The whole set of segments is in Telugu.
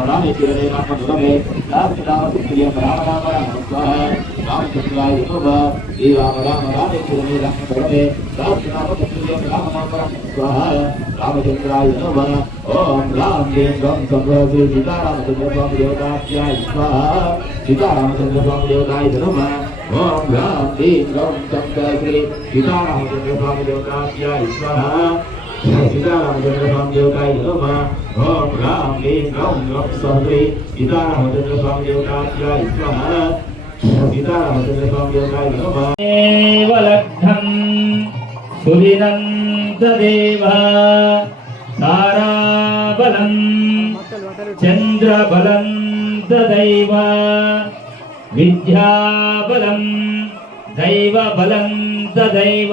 రామే చిరనే రామ దురమే రామ రామ ప్రియ రామ రామ రామ స్వాహ. రామచంద్రాయ నమః శ్రీ రామ రామ రామే చిరనే రామ దురమే రామ రామ ప్రియ రామ రామ తారాబలం చంద్రబలం దైవ విద్యాబలం దైవబలం తదైవ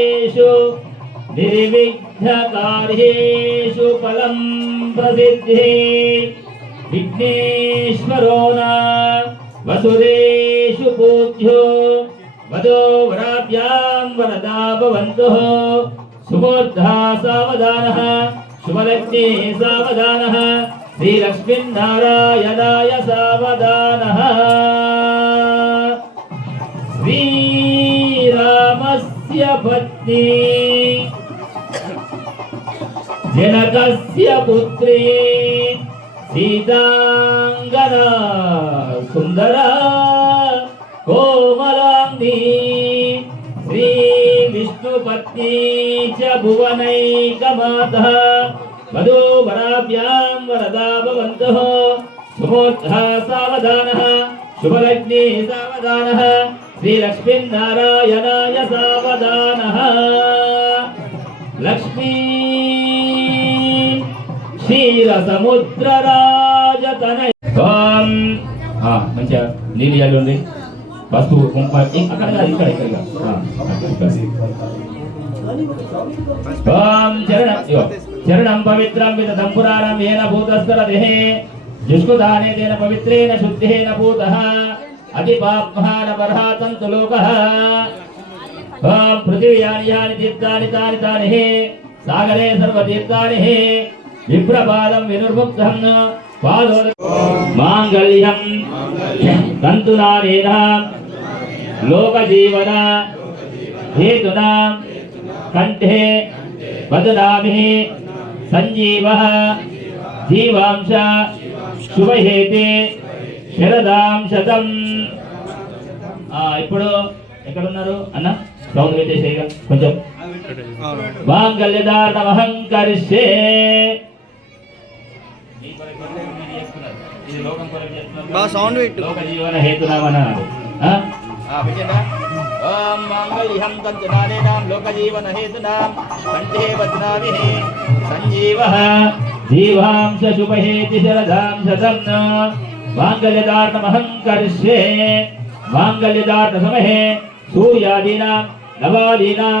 निर्विघ्नकार्येषु फलम् प्रसिद्धे विघ्नेश्वरो न वसुरेषु पूज्यो वदो वराभ्याम् वरदा भवन्तुः सुबोद्धा सावधानः शुभलक्ष्मी सावधानः श्रीलक्ष्मीनारायणाय सावधानः श्रीरामस्य पत्नी जनकस्य पुत्री सीताङ्गना सुन्दरा कोमलाङ्गी श्रीविष्णुपत्नी च भुवनैकमातः मधुवराभ्यां वरदा भवन्तः सुमोत्थः सावधानः, शुभलग्निः सावधानः, श्रीलक्ष्मीनारायणाय सावधानः। लक्ष्मी క్షీర సముద్ర సావధానः మంచిగా నీళ్ళు ఇవ్వాలి ఉంది. పసుపు కుంకుమ అక్కడ కాదు, ఇక్కడ ఇక్కడ ఓం చరణం చరణం పవిత్రం విత పురాణం ఏన భూతస్థల దేహే. జుష్కుదానే తేన పవిత్రేణ శుద్ధేన భూత. అతి పాప్మాన పర్హాతంతు లోక. ఓం పృథివ్యాని యాని తీర్థాని తాని తాని సాగరే సర్వతీర్థాని హే. విప్రపాదం వినుర్ముక్తం పాదో మాంగళ్యం తంతునానేన లోకజీవన హేతునా కంఠే వదనామి సంజీవ జీవాంశ శుభహేతే శరదాం శతం. ఆ, ఇప్పుడు ఎక్కడున్నారు? అన్న సౌండ్ పెట్టేసేయగా కొంచెం. మాంగళ్యదార్థమహంకరిష్యే బా సౌండ్ పెట్టు. లోక జీవన హేతునామన్నాడు ఆ? ఆ, పెట్టేనా? ఓం మాంగళ్యం తంతునానేనాం లోక జీవన హేతునాం కంఠే వజ్నాభిః సంజీవః జీవాంశ శుభహేతి శరదాం శతం మాంగళ్యదార్థమహంకరిష్యే మాంగళ్యదార్థ సమహే సూర్యాదీనాం నవాదీనాం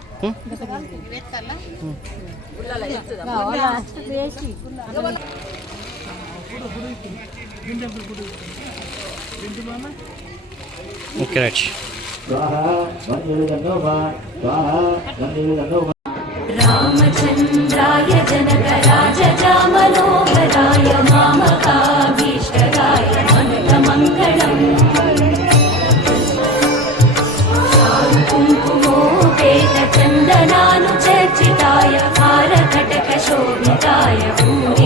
ಓಕೆ ರೈಟ್. ರಾಮಚಂದ್ರಾಯ ಜನಕರ हारकटकशोभिताय भूमिमङ्गलम्